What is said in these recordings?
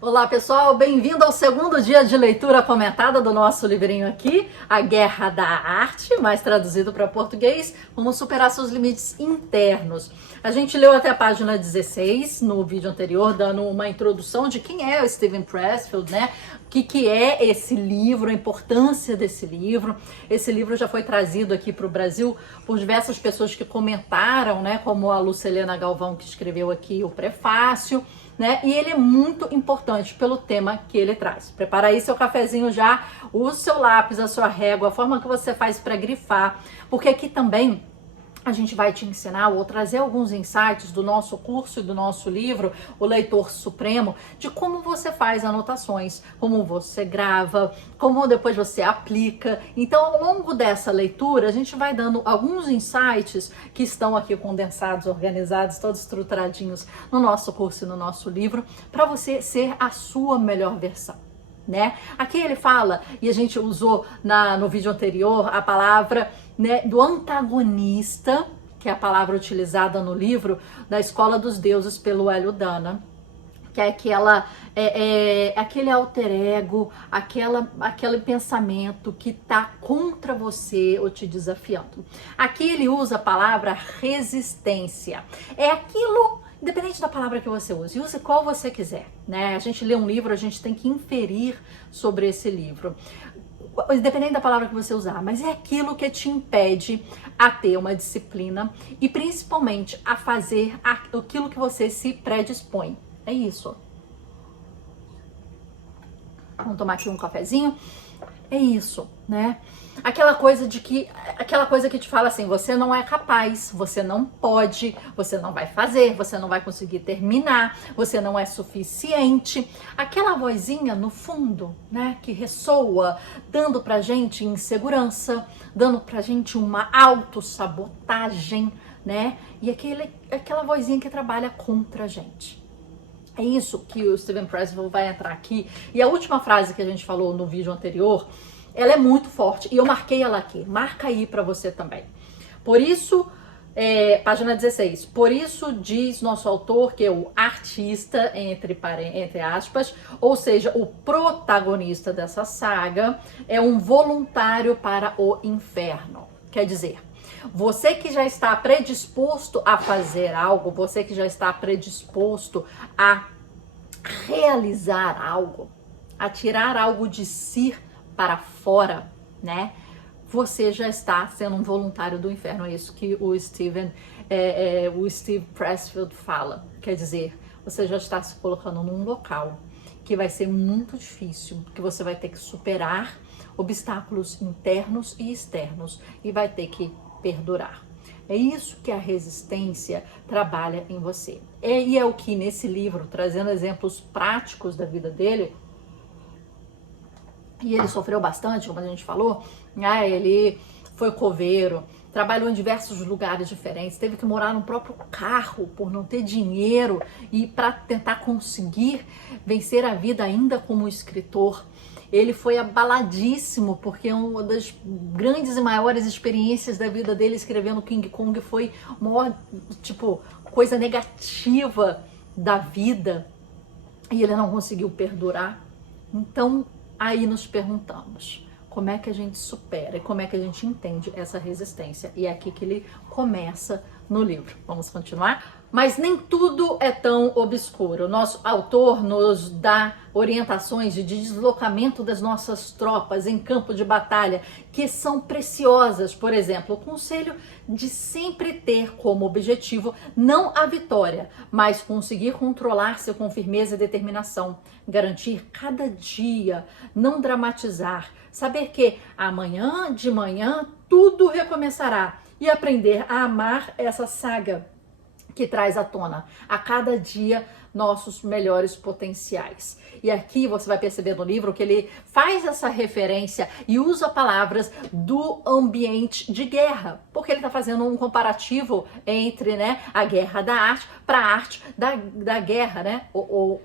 Olá pessoal, bem-vindo ao segundo dia de leitura comentada do nosso livrinho aqui, A Guerra da Arte, mais traduzido para português, Como Superar Seus Limites Internos. A gente leu até a página 16 no vídeo anterior, dando uma introdução de quem é o Steven Pressfield, né? O que é esse livro, a importância desse livro. Esse livro já foi trazido aqui para o Brasil por diversas pessoas que comentaram, né? Como a Lucilena Galvão, que escreveu aqui o prefácio, né? E ele é muito importante pelo tema que ele traz. Prepara aí seu cafezinho já, o seu lápis, a sua régua, a forma que você faz para grifar, porque aqui também a gente vai te ensinar ou trazer alguns insights do nosso curso e do nosso livro, O Leitor Supremo, de como você faz anotações, como você grava, como depois você aplica. Então, ao longo dessa leitura, a gente vai dando alguns insights que estão aqui condensados, organizados, todos estruturadinhos no nosso curso e no nosso livro, para você ser a sua melhor versão. Né? Aqui ele fala, e a gente usou no vídeo anterior, a palavra, né, do antagonista, que é a palavra utilizada no livro da Escola dos Deuses pelo Hélio Dana, que é aquele alter ego, aquele pensamento que está contra você ou te desafiando. Aqui ele usa a palavra resistência. É aquilo, independente da palavra que você use qual você quiser, né? A gente lê um livro, a gente tem que inferir sobre esse livro, independente da palavra que você usar, mas é aquilo que te impede a ter uma disciplina e principalmente a fazer aquilo que você se predispõe. É isso. Vamos tomar aqui um cafezinho. É isso, né? Aquela coisa que te fala assim, você não é capaz, você não pode, você não vai fazer, você não vai conseguir terminar, você não é suficiente. Aquela vozinha no fundo, né, que ressoa, dando pra gente insegurança, dando pra gente uma autossabotagem, né? E aquela vozinha que trabalha contra a gente. É isso que o Steven Pressfield vai entrar aqui. E a última frase que a gente falou no vídeo anterior, ela é muito forte e eu marquei ela aqui. Marca aí para você também. Por isso, página 16. Por isso diz nosso autor que o artista, entre aspas, ou seja, o protagonista dessa saga, é um voluntário para o inferno. Quer dizer, você que já está predisposto a fazer algo, você que já está predisposto a realizar algo, a tirar algo de si para fora, né? Você já está sendo um voluntário do inferno. É isso que o Steve Pressfield fala. Quer dizer, você já está se colocando num local que vai ser muito difícil, que você vai ter que superar obstáculos internos e externos e vai ter que perdurar. É isso que a resistência trabalha em você. E é o que nesse livro, trazendo exemplos práticos da vida dele, e ele sofreu bastante, como a gente falou, né? Ele foi coveiro, trabalhou em diversos lugares diferentes, teve que morar no próprio carro por não ter dinheiro e para tentar conseguir vencer a vida ainda como escritor. Ele foi abaladíssimo, porque uma das grandes e maiores experiências da vida dele escrevendo King Kong foi uma coisa negativa da vida e ele não conseguiu perdurar. Então, aí nos perguntamos, como é que a gente supera e como é que a gente entende essa resistência? E é aqui que ele começa no livro. Vamos continuar? Mas nem tudo é tão obscuro. O nosso autor nos dá orientações de deslocamento das nossas tropas em campo de batalha que são preciosas. Por exemplo, o conselho de sempre ter como objetivo não a vitória, mas conseguir controlar-se com firmeza e determinação, garantir cada dia, não dramatizar, saber que amanhã de manhã tudo recomeçará e aprender a amar essa saga que traz à tona a cada dia nossos melhores potenciais. E aqui você vai perceber no livro que ele faz essa referência e usa palavras do ambiente de guerra, porque ele está fazendo um comparativo entre, né, a guerra da arte para a arte da guerra, né? O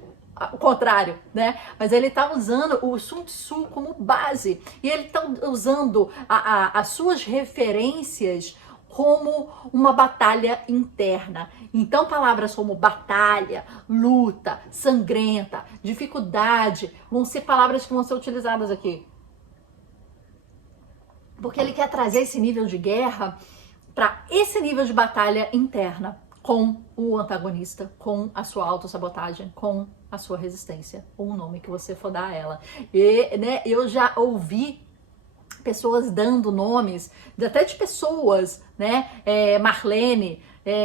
contrário, né? Mas ele está usando o Sun Tzu como base e ele está usando as suas referências como uma batalha interna. Então, palavras como batalha, luta, sangrenta, dificuldade, vão ser palavras que vão ser utilizadas aqui. Porque ele quer trazer esse nível de guerra para esse nível de batalha interna com o antagonista, com a sua autossabotagem, com a sua resistência, ou o nome que você for dar a ela. E, né, eu já ouvi pessoas dando nomes, até de pessoas, né? Marlene,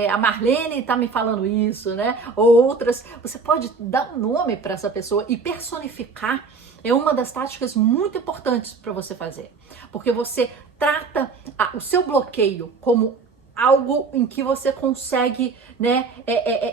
a Marlene tá me falando isso, né? Ou outras. Você pode dar um nome para essa pessoa e personificar. É uma das táticas muito importantes para você fazer, porque você trata o seu bloqueio como algo em que você consegue, né,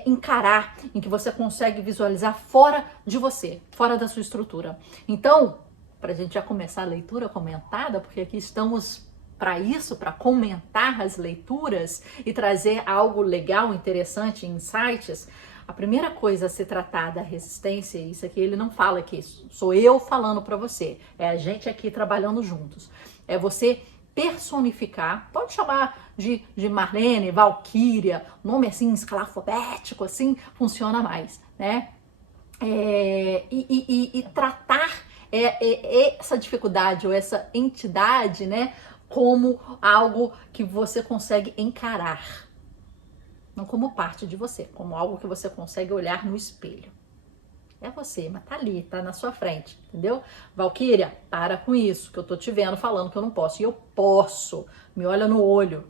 encarar, em que você consegue visualizar fora de você, fora da sua estrutura. Então, para a gente já começar a leitura comentada, porque aqui estamos para isso, para comentar as leituras e trazer algo legal, interessante, insights. A primeira coisa a se tratar da resistência, isso aqui ele não fala aqui, sou eu falando para você, é a gente aqui trabalhando juntos. É você personificar, pode chamar de Marlene, Valquíria, nome assim escalafobético, assim, funciona mais, né? E tratar essa dificuldade ou essa entidade, né, como algo que você consegue encarar. Não como parte de você, como algo que você consegue olhar no espelho. É você, mas tá ali, tá na sua frente, entendeu? Valquíria, para com isso, que eu tô te vendo falando que eu não posso. E eu posso, me olha no olho,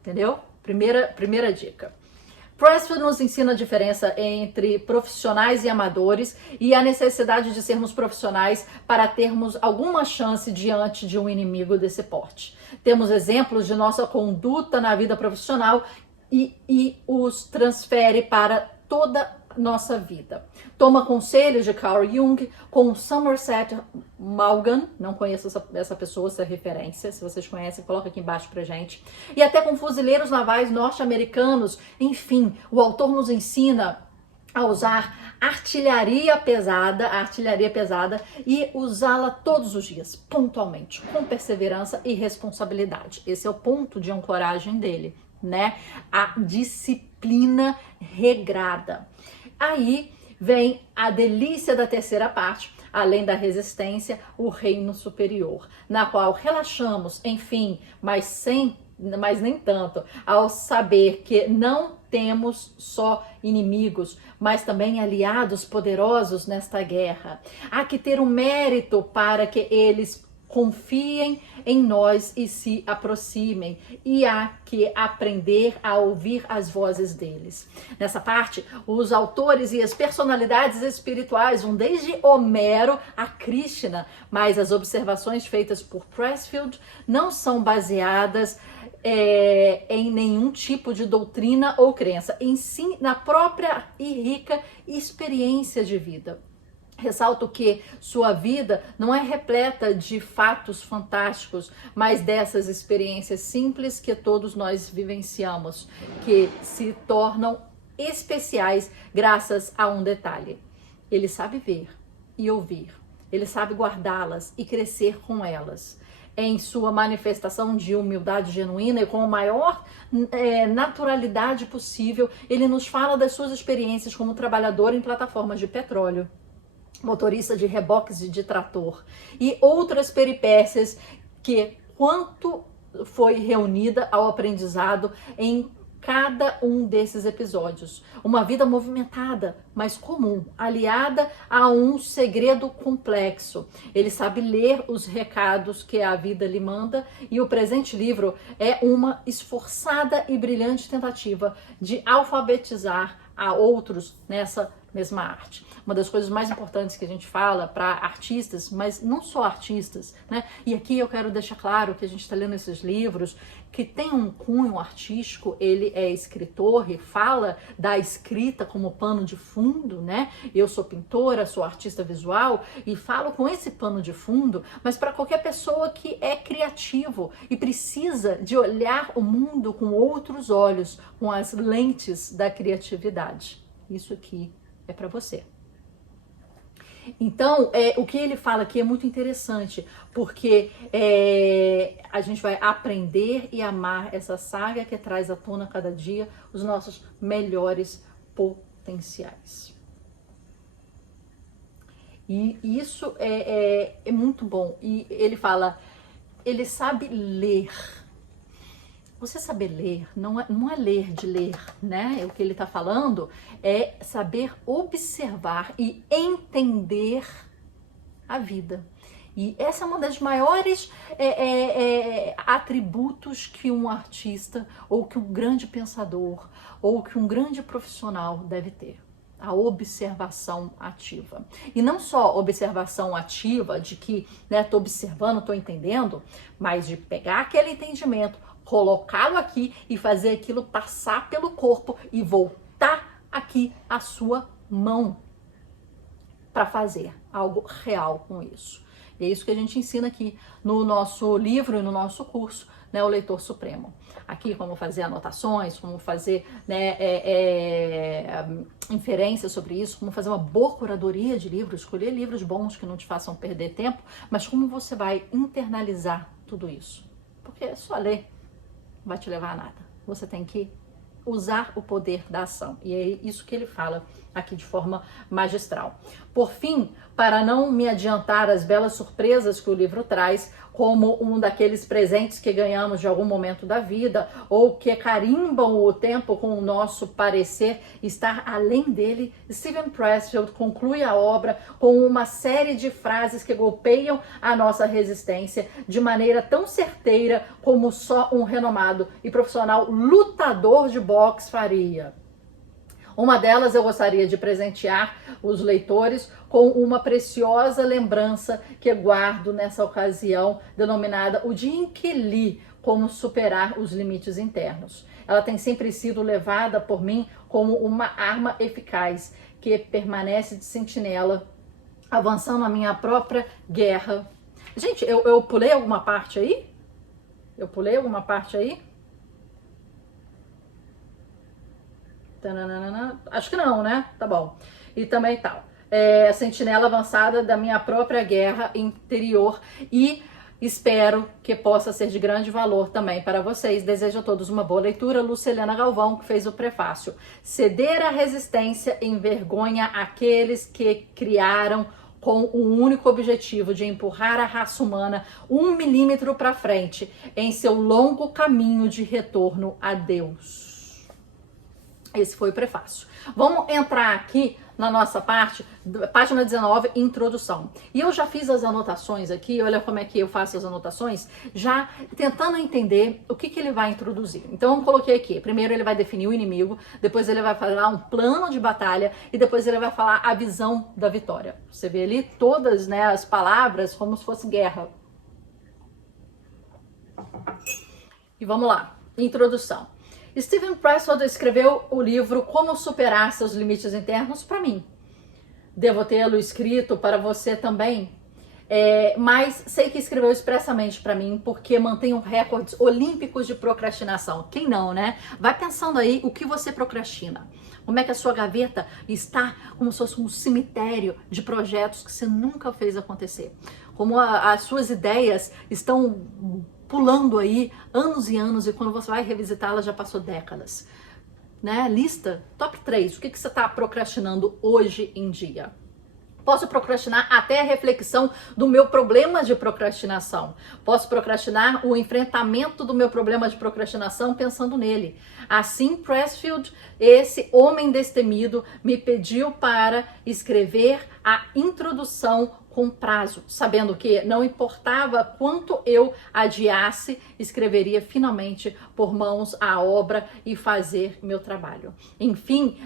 entendeu? Primeira dica. Pressfield nos ensina a diferença entre profissionais e amadores e a necessidade de sermos profissionais para termos alguma chance diante de um inimigo desse porte. Temos exemplos de nossa conduta na vida profissional e os transfere para toda nossa vida. Toma conselhos de Carl Jung com Somerset Maugham, não conheço essa pessoa, essa referência, se vocês conhecem, coloca aqui embaixo pra gente. E até com fuzileiros navais norte-americanos, enfim, o autor nos ensina a usar artilharia pesada e usá-la todos os dias, pontualmente, com perseverança e responsabilidade. Esse é o ponto de ancoragem dele, né? A disciplina regrada. Aí vem a delícia da terceira parte, além da resistência, o reino superior, na qual relaxamos, enfim, mas nem tanto, ao saber que não temos só inimigos, mas também aliados poderosos nesta guerra. Há que ter um mérito para que eles confiem em nós e se aproximem, e há que aprender a ouvir as vozes deles. Nessa parte, os autores e as personalidades espirituais vão desde Homero a Krishna, mas as observações feitas por Pressfield não são baseadas em nenhum tipo de doutrina ou crença, em si na própria e rica experiência de vida. Ressalto que sua vida não é repleta de fatos fantásticos, mas dessas experiências simples que todos nós vivenciamos, que se tornam especiais graças a um detalhe. Ele sabe ver e ouvir, ele sabe guardá-las e crescer com elas. Em sua manifestação de humildade genuína e com a maior naturalidade possível, ele nos fala das suas experiências como trabalhador em plataformas de petróleo, motorista de reboques e de trator, e outras peripécias que quanto foi reunida ao aprendizado em cada um desses episódios. Uma vida movimentada, mas comum, aliada a um segredo complexo. Ele sabe ler os recados que a vida lhe manda, e o presente livro é uma esforçada e brilhante tentativa de alfabetizar a outros nessa mesma arte. Uma das coisas mais importantes que a gente fala para artistas, mas não só artistas, né? E aqui eu quero deixar claro que a gente está lendo esses livros que tem um cunho artístico, ele é escritor e fala da escrita como pano de fundo, né? Eu sou pintora, sou artista visual e falo com esse pano de fundo, mas para qualquer pessoa que é criativo e precisa de olhar o mundo com outros olhos, com as lentes da criatividade. Isso aqui é para você. Então, o que ele fala aqui é muito interessante, porque a gente vai aprender e amar essa saga que traz à tona cada dia os nossos melhores potenciais. E isso é muito bom. E ele fala, ele sabe ler. Você saber ler não é ler de ler, né? O que ele está falando é saber observar e entender a vida. E essa é uma das maiores atributos que um artista, ou que um grande pensador, ou que um grande profissional deve ter. A observação ativa. E não só observação ativa de que, né, tô observando, tô entendendo, mas de pegar aquele entendimento, colocá-lo aqui e fazer aquilo passar pelo corpo e voltar aqui à sua mão para fazer algo real com isso. E é isso que a gente ensina aqui no nosso livro e no nosso curso, né, o Leitor Supremo. Aqui como fazer anotações, como fazer, né, inferências sobre isso, como fazer uma boa curadoria de livros, escolher livros bons que não te façam perder tempo, mas como você vai internalizar tudo isso. Porque só ler não vai te levar a nada. Você tem que usar o poder da ação. E é isso que ele fala aqui de forma magistral. Por fim, para não me adiantar às belas surpresas que o livro traz, como um daqueles presentes que ganhamos de algum momento da vida, ou que carimbam o tempo com o nosso parecer estar além dele, Steven Pressfield conclui a obra com uma série de frases que golpeiam a nossa resistência de maneira tão certeira como só um renomado e profissional lutador de boxe faria. Uma delas eu gostaria de presentear os leitores com uma preciosa lembrança que guardo nessa ocasião, denominada O Dia em que Li Como Superar os Limites Internos. Ela tem sempre sido levada por mim como uma arma eficaz que permanece de sentinela, avançando a minha própria guerra. Gente, eu pulei alguma parte aí? Eu pulei alguma parte aí? Acho que não, né? Tá bom. E também tal. A sentinela avançada da minha própria guerra interior e espero que possa ser de grande valor também para vocês. Desejo a todos uma boa leitura. Lucilena Galvão, que fez o prefácio. Ceder à resistência envergonha aqueles que criaram com o único objetivo de empurrar a raça humana 1 milímetro para frente em seu longo caminho de retorno a Deus. Esse foi o prefácio. Vamos entrar aqui na nossa parte, página 19, introdução. E eu já fiz as anotações aqui, olha como é que eu faço as anotações, já tentando entender o que ele vai introduzir. Então eu coloquei aqui, primeiro ele vai definir o inimigo, depois ele vai falar um plano de batalha e depois ele vai falar a visão da vitória. Você vê ali todas, né, as palavras como se fosse guerra. E vamos lá, introdução. Steven Pressfield escreveu o livro Como Superar Seus Limites Internos para mim. Devo tê-lo escrito para você também, mas sei que escreveu expressamente para mim porque mantenho recordes olímpicos de procrastinação. Quem não, né? Vai pensando aí o que você procrastina. Como é que a sua gaveta está como se fosse um cemitério de projetos que você nunca fez acontecer. Como as suas ideias estão pulando aí anos e anos e quando você vai revisitá-la já passou décadas, né? Lista, top 3, o que você está procrastinando hoje em dia? Posso procrastinar até a reflexão do meu problema de procrastinação. Posso procrastinar o enfrentamento do meu problema de procrastinação pensando nele. Assim, Pressfield, esse homem destemido, me pediu para escrever a introdução com prazo, sabendo que não importava quanto eu adiasse, escreveria finalmente por mãos a obra e fazer meu trabalho. Enfim,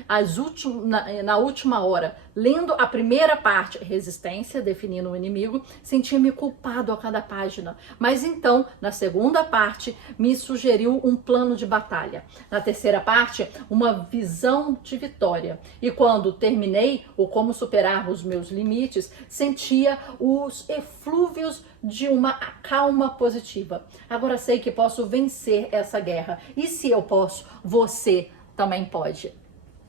na última hora, lendo a primeira parte, resistência, definindo o inimigo, sentia-me culpado a cada página. Mas então, na segunda parte, me sugeriu um plano de batalha. Na terceira parte, uma visão de vitória. E quando terminei o Como Superar os Meus Limites, sentia os eflúvios de uma calma positiva. Agora sei que posso vencer essa guerra. E se eu posso, você também pode.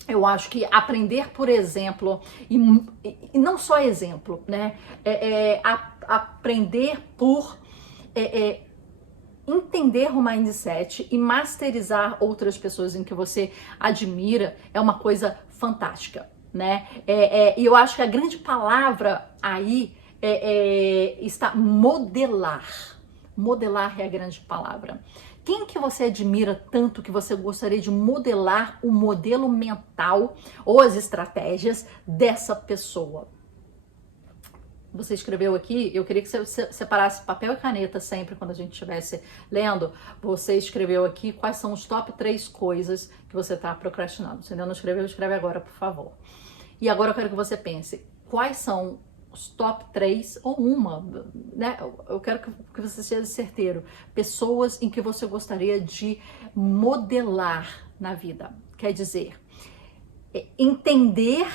Eu acho que aprender por exemplo, e não só exemplo, né? Aprender por entender o mindset e masterizar outras pessoas em que você admira é uma coisa fantástica, né? E eu acho que a grande palavra aí está modelar. Modelar é a grande palavra. Quem que você admira tanto que você gostaria de modelar o modelo mental ou as estratégias dessa pessoa? Você escreveu aqui, eu queria que você separasse papel e caneta sempre quando a gente estivesse lendo. Você escreveu aqui quais são os top 3 coisas que você está procrastinando. Se ainda não escreveu, escreve agora, por favor. E agora eu quero que você pense, quais são os top 3 ou uma, né? Eu quero que você seja certeiro. Pessoas em que você gostaria de modelar na vida. Quer dizer, entender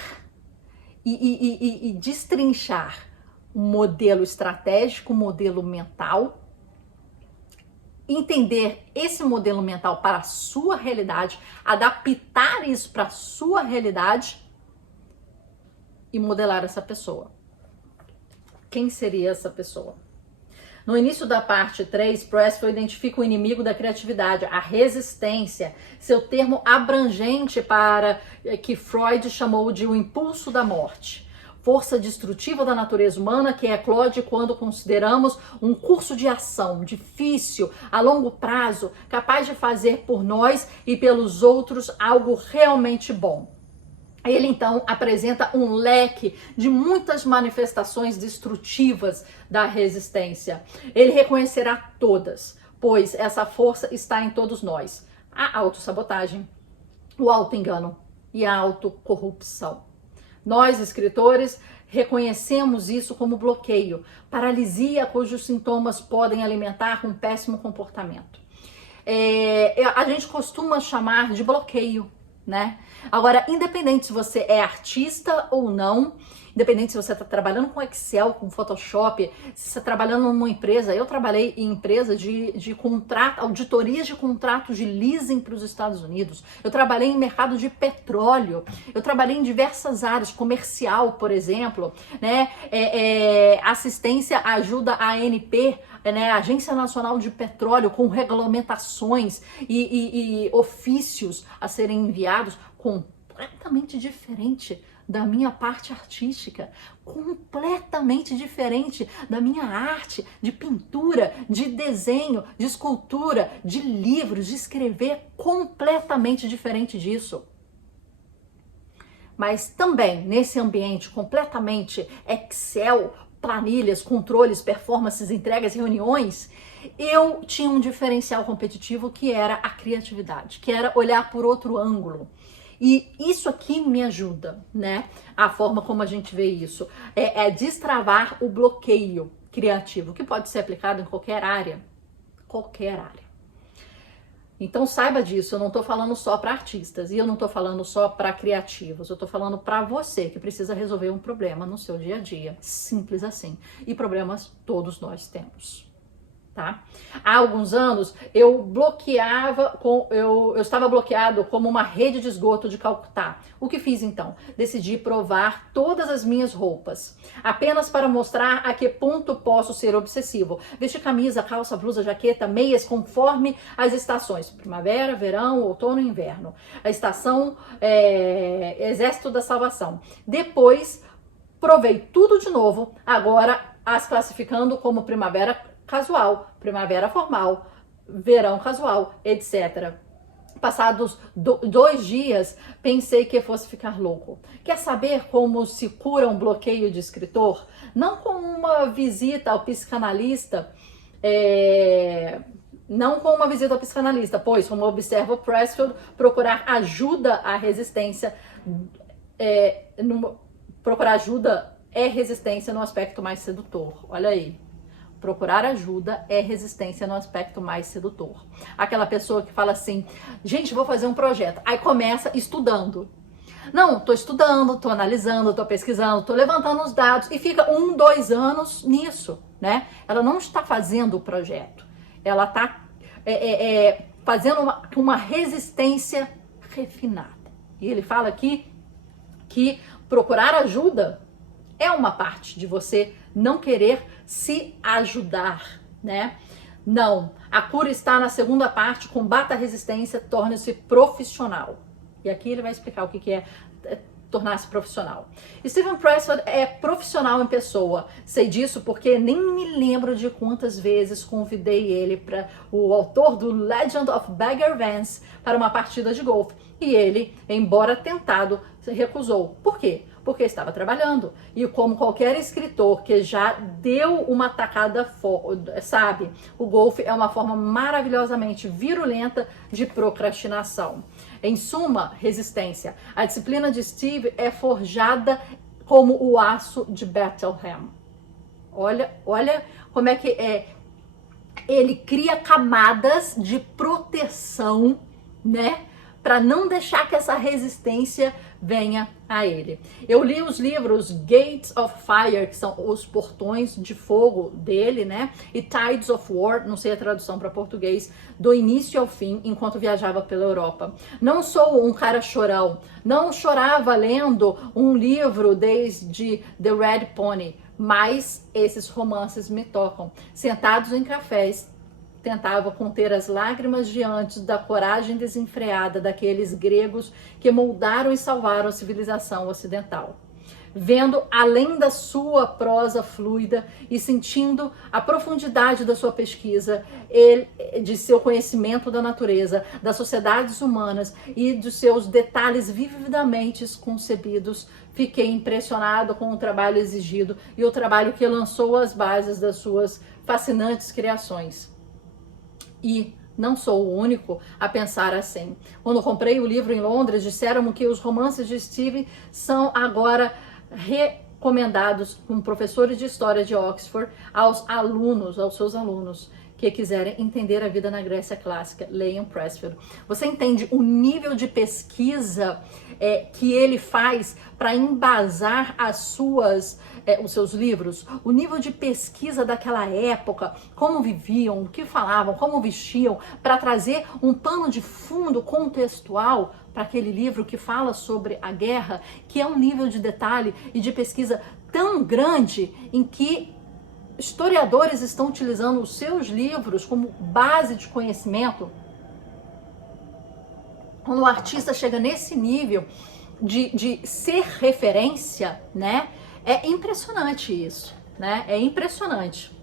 e destrinchar um modelo estratégico, um modelo mental, entender esse modelo mental para a sua realidade, adaptar isso para a sua realidade e modelar essa pessoa. Quem seria essa pessoa? No início da parte 3, Pressfield identifica o inimigo da criatividade, a resistência, seu termo abrangente para que Freud chamou de o impulso da morte. Força destrutiva da natureza humana que eclode quando consideramos um curso de ação difícil, a longo prazo, capaz de fazer por nós e pelos outros algo realmente bom. Ele então apresenta um leque de muitas manifestações destrutivas da resistência. Ele reconhecerá todas, pois essa força está em todos nós. A autossabotagem, o autoengano e a autocorrupção. Nós, escritores, reconhecemos isso como bloqueio, paralisia cujos sintomas podem alimentar um péssimo comportamento. A gente costuma chamar de bloqueio, né? Agora, independente se você é artista ou não, independente se você está trabalhando com Excel, com Photoshop, se você está trabalhando numa empresa, eu trabalhei em empresa de contrato, auditorias de contratos de leasing para os Estados Unidos, eu trabalhei em mercado de petróleo, eu trabalhei em diversas áreas, comercial, por exemplo, né? Assistência, ajuda a ANP, né, Agência Nacional de Petróleo, com regulamentações e ofícios a serem enviados, completamente diferente da minha parte artística, completamente diferente da minha arte de pintura, de desenho, de escultura, de livros, de escrever, completamente diferente disso. Mas também nesse ambiente completamente Excel, planilhas, controles, performances, entregas, reuniões, eu tinha um diferencial competitivo que era a criatividade, que era olhar por outro ângulo. E isso aqui me ajuda, né? A forma como a gente vê isso é destravar o bloqueio criativo, que pode ser aplicado em qualquer área. Qualquer área. Então saiba disso, eu não tô falando só para artistas e eu não tô falando só para criativos, eu tô falando para você que precisa resolver um problema no seu dia a dia, simples assim. E problemas todos nós temos. Tá? Há alguns anos eu bloqueava, eu estava bloqueado como uma rede de esgoto de Calcutá. O que fiz então? Decidi provar todas as minhas roupas, apenas para mostrar a que ponto posso ser obsessivo. Vestir camisa, calça, blusa, jaqueta, meias, conforme as estações: primavera, verão, outono e inverno. A estação Exército da Salvação. Depois provei tudo de novo, agora as classificando como primavera casual, primavera formal, verão casual, etc. Passados 2 dias, pensei que fosse ficar louco. Quer saber como se cura um bloqueio de escritor? Não com uma visita ao psicanalista, pois, como observa Pressfield, procurar ajuda à resistência, procurar ajuda é resistência no aspecto mais sedutor. Olha aí. Procurar ajuda é resistência no aspecto mais sedutor. Aquela pessoa que fala assim, gente, vou fazer um projeto. Aí começa estudando. Não, tô estudando, tô analisando, tô pesquisando, tô levantando os dados. E fica 1, 2 anos nisso, né? Ela não está fazendo o projeto. Ela está fazendo uma resistência refinada. E ele fala aqui que procurar ajuda é uma parte de você não querer se ajudar, né? Não, a cura está na segunda parte, combata a resistência, torne-se profissional. E aqui ele vai explicar o que é tornar-se profissional. Steven Pressfield é profissional em pessoa. Sei disso porque nem me lembro de quantas vezes convidei ele, para o autor do Legend of Bagger Vance, para uma partida de golfe. E ele, embora tentado, se recusou. Por quê? Porque estava trabalhando. E como qualquer escritor que já deu uma tacada, sabe, o golfe é uma forma maravilhosamente virulenta de procrastinação. Em suma, resistência. A disciplina de Steve é forjada como o aço de Bethlehem. Olha como é que é. Ele cria camadas de proteção, né? Para não deixar que essa resistência venha a ele. Eu li os livros Gates of Fire, que são os portões de fogo dele, né? E Tides of War, não sei a tradução para português, do início ao fim, enquanto viajava pela Europa. Não sou um cara chorão, não chorava lendo um livro desde The Red Pony, mas esses romances me tocam. Sentados em cafés, tentava conter as lágrimas diante da coragem desenfreada daqueles gregos que moldaram e salvaram a civilização ocidental. Vendo além da sua prosa fluida e sentindo a profundidade da sua pesquisa, de seu conhecimento da natureza, das sociedades humanas e dos seus detalhes vividamente concebidos, fiquei impressionado com o trabalho exigido e o trabalho que lançou as bases das suas fascinantes criações. E não sou o único a pensar assim. Quando comprei o livro em Londres, disseram-me que os romances de Steve são agora recomendados por professores de história de Oxford aos seus alunos que quiserem entender a vida na Grécia Clássica. Leiam Pressfield. Você entende o nível de pesquisa que ele faz para embasar os seus livros? O nível de pesquisa daquela época, como viviam, o que falavam, como vestiam, para trazer um pano de fundo contextual para aquele livro que fala sobre a guerra, que é um nível de detalhe e de pesquisa tão grande em que historiadores estão utilizando os seus livros como base de conhecimento. Quando o artista chega nesse nível de ser referência, né? É impressionante isso, né? É impressionante.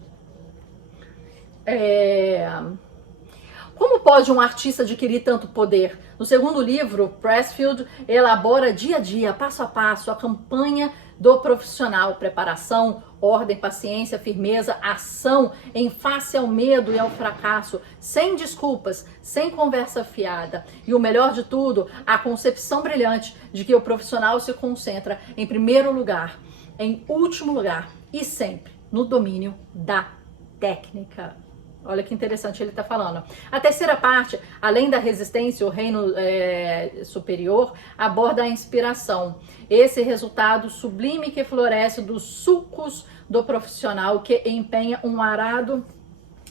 Como pode um artista adquirir tanto poder? No segundo livro, Pressfield elabora dia a dia, passo a passo, a campanha do profissional: preparação, ordem, paciência, firmeza, ação em face ao medo e ao fracasso, sem desculpas, sem conversa fiada. E o melhor de tudo, a concepção brilhante de que o profissional se concentra em primeiro lugar, em último lugar e sempre no domínio da técnica. Olha que interessante ele está falando. A terceira parte, além da resistência, o reino superior, aborda a inspiração. Esse resultado sublime que floresce dos sulcos do profissional que empenha um arado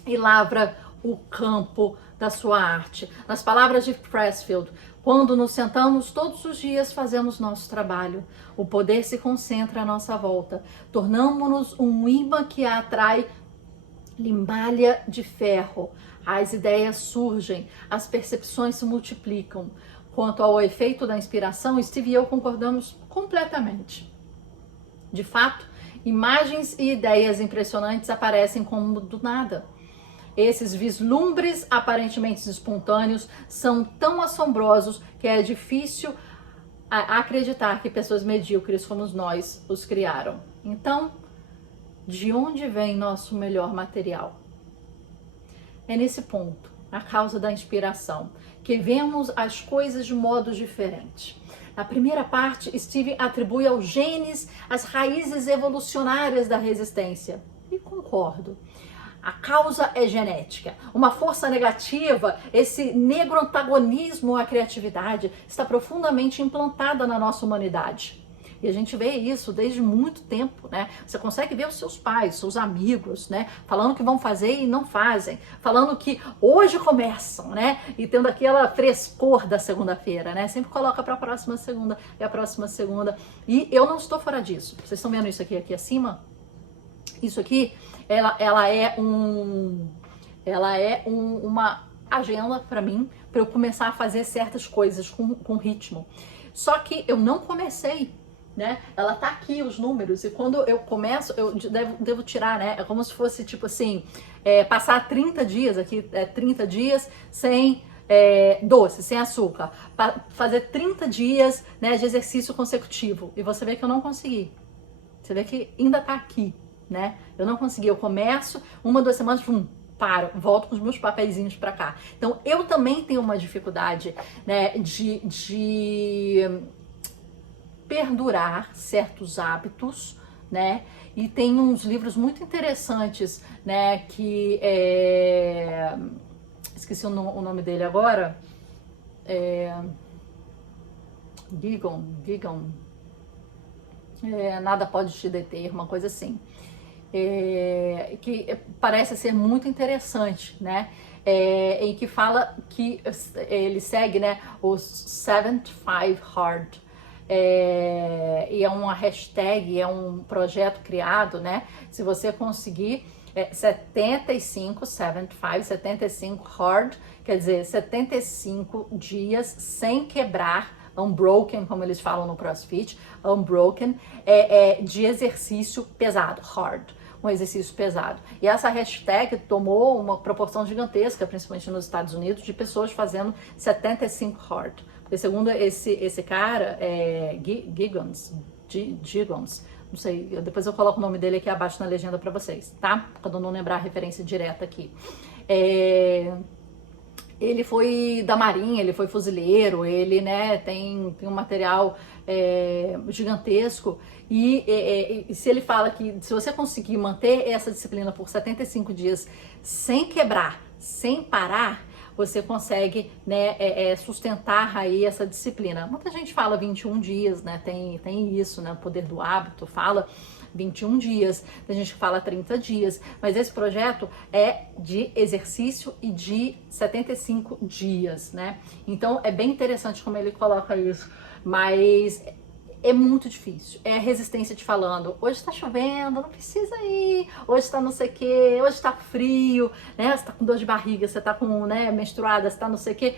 e lavra o campo da sua arte. Nas palavras de Pressfield, quando nos sentamos todos os dias, fazemos nosso trabalho. O poder se concentra à nossa volta. Tornamo-nos um imã que atrai limalha de ferro. As ideias surgem, as percepções se multiplicam. Quanto ao efeito da inspiração, Steve e eu concordamos completamente. De fato, imagens e ideias impressionantes aparecem como do nada. Esses vislumbres aparentemente espontâneos são tão assombrosos que é difícil acreditar que pessoas medíocres como nós os criaram. Então, de onde vem nosso melhor material? É nesse ponto, a causa da inspiração, que vemos as coisas de modo diferente. Na primeira parte, Steve atribui aos genes as raízes evolucionárias da resistência. E concordo. A causa é genética. Uma força negativa, esse negro antagonismo à criatividade, está profundamente implantada na nossa humanidade. E a gente vê isso desde muito tempo, né? Você consegue ver os seus pais, seus amigos, né? Falando que vão fazer e não fazem. Falando que hoje começam, né? E tendo aquela frescor da segunda-feira, né? Sempre coloca para a próxima segunda e a próxima segunda. E eu não estou fora disso. Vocês estão vendo isso aqui acima? Isso aqui, ela é uma agenda para mim, para eu começar a fazer certas coisas com ritmo. Só que eu não comecei, né? Ela tá aqui, os números, e quando eu começo, eu devo tirar, né? É como se fosse, tipo assim, passar 30 dias aqui, 30 dias sem doce, sem açúcar. Fazer 30 dias, né, de exercício consecutivo. E você vê que eu não consegui. Você vê que ainda tá aqui, né? Eu não consegui, eu começo, 1, 2 semanas, paro, volto com os meus papeizinhos para cá. Então, eu também tenho uma dificuldade, né, de perdurar certos hábitos, né? E tem uns livros muito interessantes, né, que esqueci o nome dele agora, Gigon, Nada Pode Te Deter, uma coisa assim. Que parece ser muito interessante, né? Em que fala que ele segue, né, os 75 Hard. E é uma hashtag, é um projeto criado, né? Se você conseguir 75 hard, quer dizer, 75 dias sem quebrar, unbroken, como eles falam no CrossFit, unbroken, de exercício pesado, hard, um exercício pesado. E essa hashtag tomou uma proporção gigantesca, principalmente nos Estados Unidos, de pessoas fazendo 75 hard. Porque segundo esse cara, Giggons, não sei, depois eu coloco o nome dele aqui abaixo na legenda para vocês, tá? Quando eu não lembrar a referência direta aqui. Ele foi da Marinha, ele foi fuzileiro, ele, né, tem um material gigantesco e se ele fala que se você conseguir manter essa disciplina por 75 dias sem quebrar, sem parar, você consegue, né, sustentar aí essa disciplina. Muita gente fala 21 dias, né, tem isso, né, o poder do hábito, fala 21 dias, tem gente que fala 30 dias, mas esse projeto é de exercício e de 75 dias, né? Então é bem interessante como ele coloca isso, mas é muito difícil, é a resistência te falando, hoje tá chovendo, não precisa ir, hoje tá não sei o que, hoje tá frio, né? Você tá com dor de barriga, você tá com, né, menstruada, você tá não sei o que,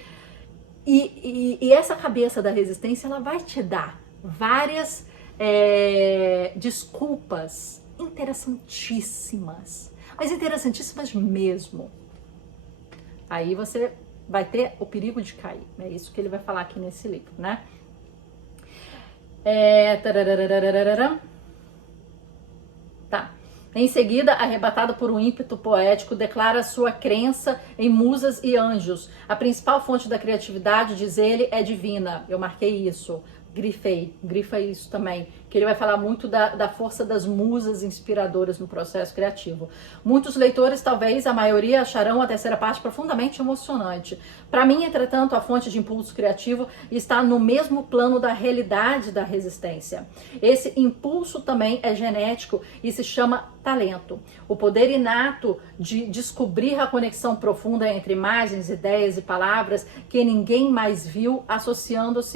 e essa cabeça da resistência, ela vai te dar várias desculpas interessantíssimas, mas interessantíssimas mesmo. Aí você vai ter o perigo de cair. É isso que ele vai falar aqui nesse livro, né? Tá. Em seguida, arrebatado por um ímpeto poético, declara sua crença em musas e anjos. A principal fonte da criatividade, diz ele, é divina. Eu marquei isso. Grifa isso também, que ele vai falar muito da força das musas inspiradoras no processo criativo. Muitos leitores, talvez a maioria, acharão a terceira parte profundamente emocionante. Para mim, entretanto, a fonte de impulso criativo está no mesmo plano da realidade da resistência. Esse impulso também é genético e se chama talento. O poder inato de descobrir a conexão profunda entre imagens, ideias e palavras que ninguém mais viu, associando-as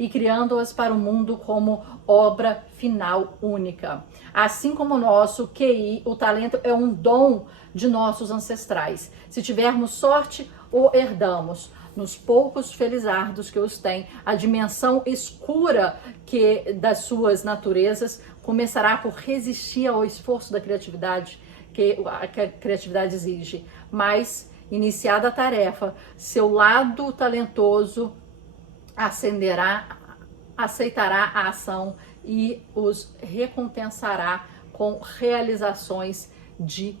e criando-as para o mundo como obra final única. Assim como o nosso QI, o talento é um dom de nossos ancestrais. Se tivermos sorte, o herdamos. Nos poucos felizardos que os têm, a dimensão escura das suas naturezas começará por resistir ao esforço da criatividade que a criatividade exige. Mas, iniciada a tarefa, seu lado talentoso aceitará a ação e os recompensará com realizações de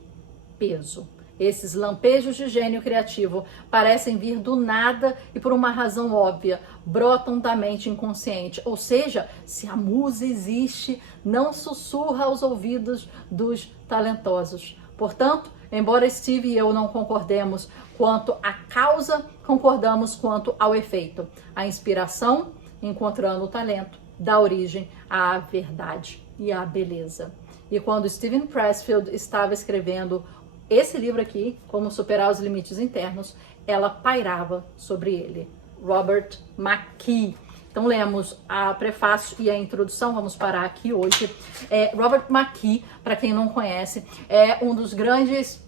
peso. Esses lampejos de gênio criativo parecem vir do nada e por uma razão óbvia, brotam da mente inconsciente. Ou seja, se a musa existe, não sussurra aos ouvidos dos talentosos. Portanto, embora Steve e eu não concordemos quanto à causa, concordamos quanto ao efeito. A inspiração encontrando o talento, dá origem à verdade e à beleza. E quando Steven Pressfield estava escrevendo esse livro aqui, Como Superar os Limites Internos, ela pairava sobre ele. Robert McKee. Então lemos a prefácio e a introdução, vamos parar aqui hoje. Robert McKee, para quem não conhece, é um dos grandes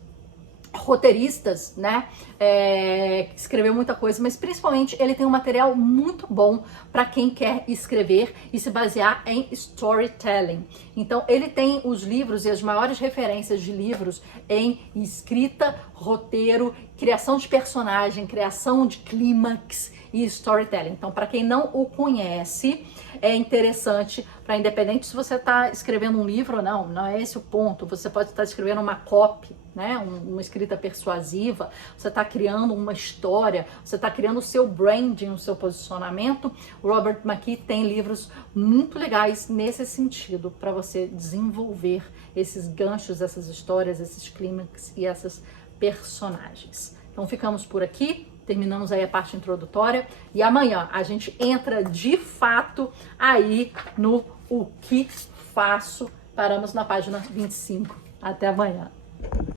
roteiristas, né, que escreveu muita coisa, mas principalmente ele tem um material muito bom para quem quer escrever e se basear em storytelling. Então ele tem os livros e as maiores referências de livros em escrita, roteiro, criação de personagem, criação de clímax e storytelling. Então, para quem não o conhece, é interessante, para independente se você está escrevendo um livro ou não, não é esse o ponto. Você pode estar escrevendo uma copy, né, uma escrita persuasiva, você está criando uma história, você está criando o seu branding, o seu posicionamento. O Robert McKee tem livros muito legais nesse sentido, para você desenvolver esses ganchos, essas histórias, esses clímax e essas personagens. Então ficamos por aqui, terminamos aí a parte introdutória e amanhã a gente entra de fato aí no O Que Faço. Paramos na página 25. Até amanhã.